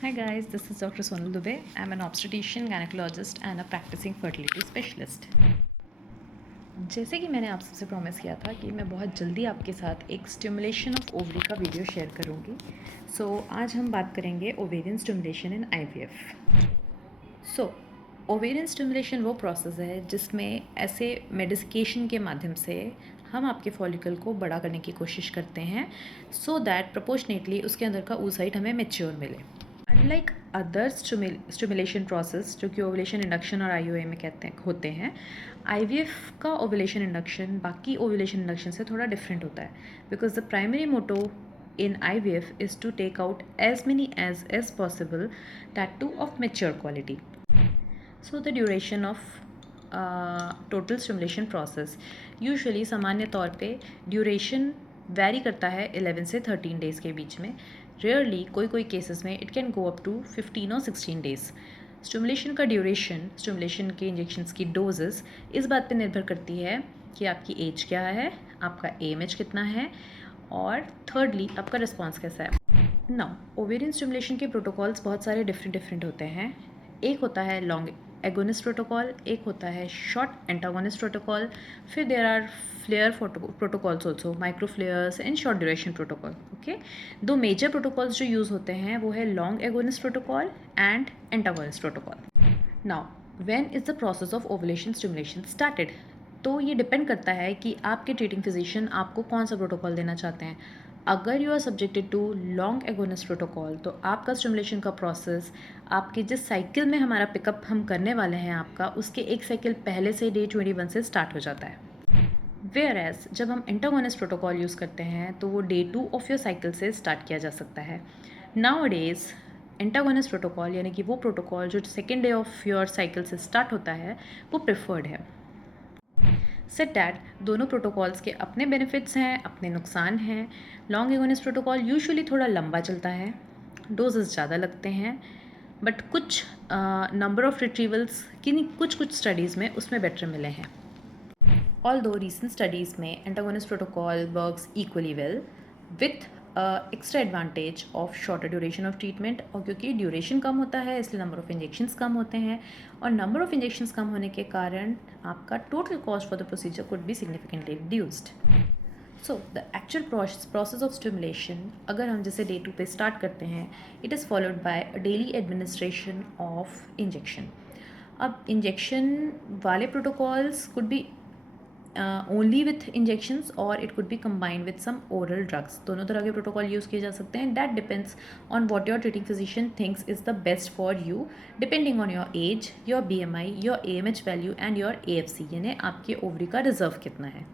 Hi guys, this is Dr. Sonal Dubey. I'm an obstetrician, gynecologist and a practicing fertility specialist. जैसे कि मैंने आप सबसे promise किया था कि मैं बहुत जल्दी आपके साथ एक स्टिमुलेशन ऑफ ओवरी का वीडियो शेयर करूंगी। आज हम बात करेंगे ovarian stimulation in IVF. Ovarian stimulation वो प्रोसेस है जिसमें ऐसे मेडिकेशन के माध्यम से हम आपके फॉलिकल को बड़ा करने की कोशिश करते हैं सो दैट प्रोपोर्शनेटली उसके अंदर का oocyte हमें मैच्योर मिले। अनलाइक अदर स्टिमुलेशन प्रोसेस जो कि ओवुलेशन इंडक्शन और आईयूए में कहते हैं होते हैं, आईवीएफ का ओवुलेशन इंडक्शन बाकी ओवुलेशन इंडक्शन से थोड़ा डिफरेंट होता है because the primary motto in IVF is to take out as many as possible, that too of mature quality. So the duration of total stimulation process usually सामान्य तौर पे duration vary करता है 11 से 13 डेज़ के बीच में। रेयरली कोई cases में it can go up to 15 और 16 डेज़। स्टिमुलेशन का ड्यूरेशन, स्टिमुलेशन के इंजेक्शंस की डोजेस इस बात पे निर्भर करती है कि आपकी एज क्या है, आपका AMH कितना है और थर्डली आपका रिस्पॉन्स कैसा है। नाउ ओवेरियन स्टिमुलेशन के प्रोटोकॉल्स बहुत सारे डिफरेंट होते हैं। एक होता है लॉन्ग एगोनिस्ट प्रोटोकॉल, एक होता है शॉर्ट एंटागोनिस्ट प्रोटोकॉल, फिर there are flare protocols also, micro flares and short duration protocol. Okay, दो मेजर प्रोटोकॉल्स जो यूज़ होते हैं वो है long agonist protocol and antagonist protocol. Now when is the process of ovulation stimulation started, तो ये depend करता है कि आपके ट्रीटिंग फिजिशियन आपको कौन सा प्रोटोकॉल देना चाहते हैं। अगर you are subjected to long agonist protocol तो आपका स्टिमुलेशन का प्रोसेस आपके जिस साइकिल में हमारा पिकअप हम करने वाले हैं आपका, उसके एक साइकिल पहले से डे 21 से स्टार्ट हो जाता है। वेयर एज जब हम एंटागोनिस्ट प्रोटोकॉल यूज़ करते हैं तो वो डे 2 ऑफ योर साइकिल से स्टार्ट किया जा सकता है। नाउ डेज एंटागोनिस्ट प्रोटोकॉल यानी कि वो प्रोटोकॉल जो second day of your cycle से स्टार्ट होता है वो प्रिफर्ड है। सेट डैट दोनों प्रोटोकॉल्स के अपने बेनिफिट्स हैं, अपने नुकसान हैं। लॉन्ग एगोनिस्ट प्रोटोकॉल यूजुअली थोड़ा लंबा चलता है, डोजेस ज़्यादा लगते हैं, बट कुछ नंबर ऑफ रिट्रीवल्स किन्हीं कुछ स्टडीज़ में उसमें बेटर मिले हैं। Although recent studies में antagonist protocol works equally well with extra advantage of shorter duration of treatment, और क्योंकि ड्यूरेशन कम होता है इसलिए नंबर ऑफ इंजेक्शंस कम होते हैं और नंबर ऑफ इंजेक्शंस कम होने के कारण आपका total cost for the procedure could be significantly reduced. So the actual process of stimulation अगर हम जैसे डे 2 पे स्टार्ट करते हैं, it is followed by a daily administration of injection. अब इंजेक्शन वाले protocols could be only with injections और it could be combined with some oral drugs. दोनों तरह के प्रोटोकॉल यूज़ किए जा सकते हैं। That depends on what your treating physician thinks is the best for you, depending on your age, your BMI, your AMH value and your AFC यानी आपके ovary का रिजर्व कितना है।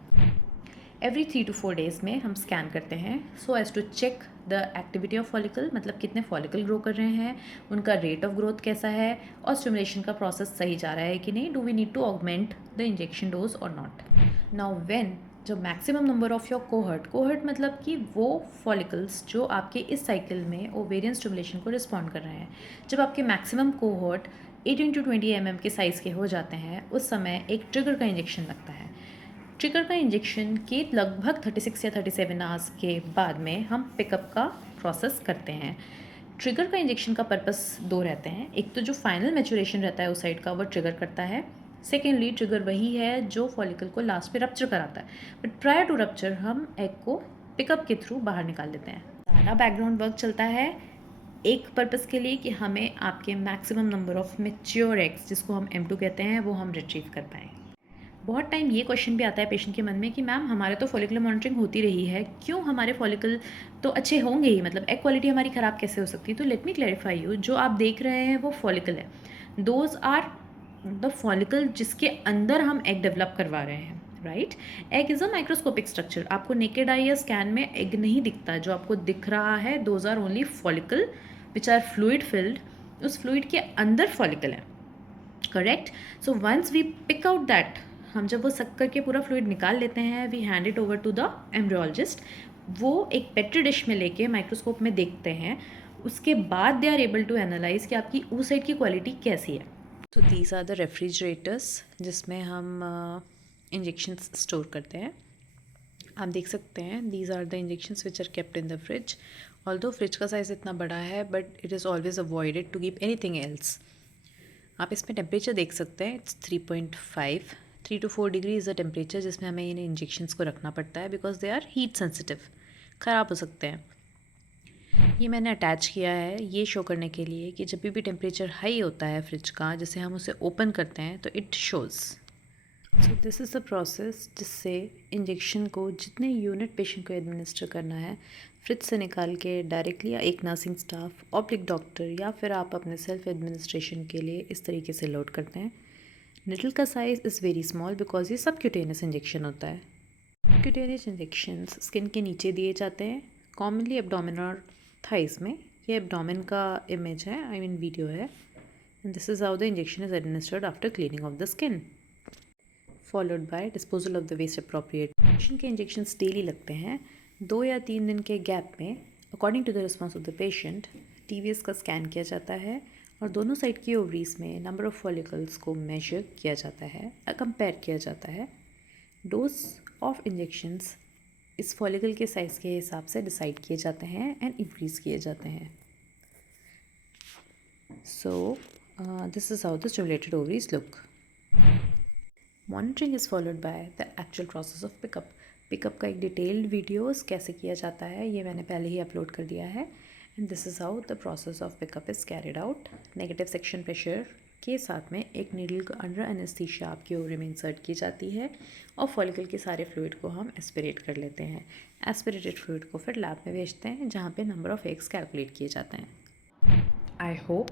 एवरी 3 to 4 डेज़ में हम स्कैन करते हैं so as to check the activity of follicle, मतलब कितने फॉलिकल ग्रो कर रहे हैं, उनका रेट ऑफ ग्रोथ कैसा है और स्टिमुलेशन का प्रोसेस सही जा रहा है कि नहीं, do we need to augment the injection dose और नॉट। नाउ व्हेन जब maximum number of your cohort मतलब कि वो फॉलिकल्स जो आपके इस साइकिल में ओवेरियन स्टिमुलेशन को रिस्पॉन्ड कर रहे हैं, जब आपके मैक्सिमम कोहर्ट 18 to 20 mm के साइज़ के हो जाते हैं, उस समय एक ट्रिगर का इंजेक्शन लगता है। ट्रिगर का इंजेक्शन के लगभग 36 या 37 आवर्स के बाद में हम पिकअप का प्रोसेस करते हैं। ट्रिगर का इंजेक्शन का पर्पस दो रहते हैं, एक तो जो फाइनल मैचुरेशन रहता है उस साइड का वो ट्रिगर करता है, सेकेंडली ट्रिगर वही है जो फॉलिकल को लास्ट पे रप्चर कराता है, बट प्रायर टू रप्चर हम एग को पिकअप के थ्रू बाहर निकाल देते हैं। सारा बैकग्राउंड वर्क चलता है एक पर्पस के लिए कि हमें आपके maximum number of mature eggs, जिसको हम M2 कहते हैं, वो हम रिट्रीव कर पाएँ। बहुत टाइम ये क्वेश्चन भी आता है पेशेंट के मन में कि मैम हमारे तो फॉलिकुलर मॉनिटरिंग होती रही है, क्यों हमारे फॉलिकल तो अच्छे होंगे ही, मतलब एग क्वालिटी हमारी ख़राब कैसे हो सकती है। तो लेट मी क्लैरिफाई यू, जो आप देख रहे हैं वो फॉलिकल है, दोज आर द फॉलिकल जिसके अंदर हम एग डेवलप करवा रहे हैं, right. Egg is a microscopic structure, आपको नेकेड आई या स्कैन में एग नहीं दिखता, जो आपको दिख रहा है those are only follicle which are fluid filled, उस फ्लूइड के अंदर फॉलिकल है, correct. So once we pick out that, हम जब वो सक करके पूरा फ्लूइड निकाल लेते हैं, we hand it over to the embryologist, वो एक पेट्री डिश में लेके माइक्रोस्कोप में देखते हैं, उसके बाद they are able to analyze कि आपकी oocyte की क्वालिटी कैसी है। तो दीज आर द रेफ्रिजरेटर्स जिसमें हम इंजेक्शंस स्टोर करते हैं। आप देख सकते हैं these are the injections which are kept in the fridge. Although fridge का साइज़ इतना बड़ा है but it is always avoided to keep anything else. आप इसमें टेम्परेचर देख सकते हैं, it's 3.5। 3 to 4 degree is the temperature जिसमें हमें इन इंजेक्शंस को रखना पड़ता है because they are heat sensitive, ख़राब हो सकते हैं। ये मैंने अटैच किया है ये शो करने के लिए कि जब भी टेम्परेचर हाई होता है फ्रिज का, जैसे हम उसे ओपन करते हैं तो it shows. So this is the process जिससे इंजेक्शन को जितने यूनिट पेशेंट को एडमिनिस्टर करना है फ्रिज से निकाल के डायरेक्टली या एक नर्सिंग स्टाफ ऑब्लिक डॉक्टर या फिर आप अपने सेल्फ एडमिनिस्ट्रेशन के लिए इस तरीके से लोड करते हैं। निडल का size is very small because ये सबक्यूटेनियस इंजेक्शन होता है। सबक्यूटेनियस इंजेक्शंस स्किन के नीचे दिए जाते हैं, कॉमनली एब्डोमेन और थाइस में। ये एब्डोमेन का इमेज है, आई मीन वीडियो है। And this is how the injection is administered after cleaning of the skin, followed by disposal of the waste appropriate. Patient के इंजेक्शंस डेली लगते हैं। 2 या 3 दिन के गैप में according to the response of the patient TVS का scan किया जाता है और दोनों साइड की ओवरीज में नंबर ऑफ फॉलिकल्स को मेजर किया जाता है, कंपेयर किया जाता है। डोज ऑफ इंजेक्शंस इस फॉलिकल के साइज़ के हिसाब से डिसाइड किए जाते हैं एंड इंक्रीज़ किए जाते हैं। So this is how the stimulated ovaries look. Monitoring is followed by the actual process of pickup. Pickup का एक डिटेल्ड वीडियोस कैसे किया जाता है ये मैंने पहले ही अपलोड कर दिया है। And this is how the process of pickup is carried out. Negative section pressure के साथ में एक नीडल को अंडर एनेस्थीसिया आपकी ओवरी में इंसर्ट की जाती है और फॉलिकल के सारे फ्लूइड को हम एस्पिरेट कर लेते हैं। एस्पिरेटेड फ्लूइड को फिर लैब में भेजते हैं जहाँ पे नंबर ऑफ एग्स कैलकुलेट किए जाते हैं। आई होप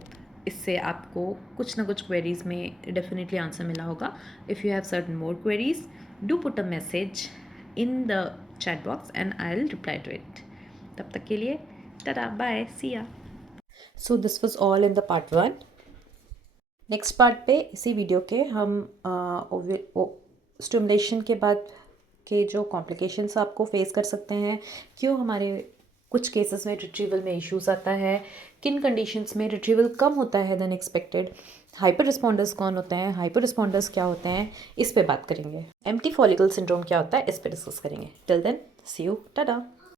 इससे आपको कुछ ना कुछ क्वेरीज़ में डेफिनेटली आंसर मिला होगा। If you have certain more queries do put a message in the chat box and I will reply to it. तब तक के लिए tata, bye, see ya. So this was all in the part 1। Next part पे इसी video के हम stimulation के बाद के जो कॉम्प्लिकेशंस आपको फेस कर सकते हैं, क्यों हमारे कुछ केसेस में रिट्रीवल में इश्यूज आता है, किन कंडीशंस में रिट्रीवल कम होता है देन एक्सपेक्टेड, हाइपर रिस्पॉन्डर्स कौन होते हैं, हाइपर रिस्पॉन्डर्स क्या होते हैं, इस पे बात करेंगे। एम्प्टी फॉलिकल सिंड्रोम क्या होता है इस पे डिस्कस करेंगे। Till then see you, Tata.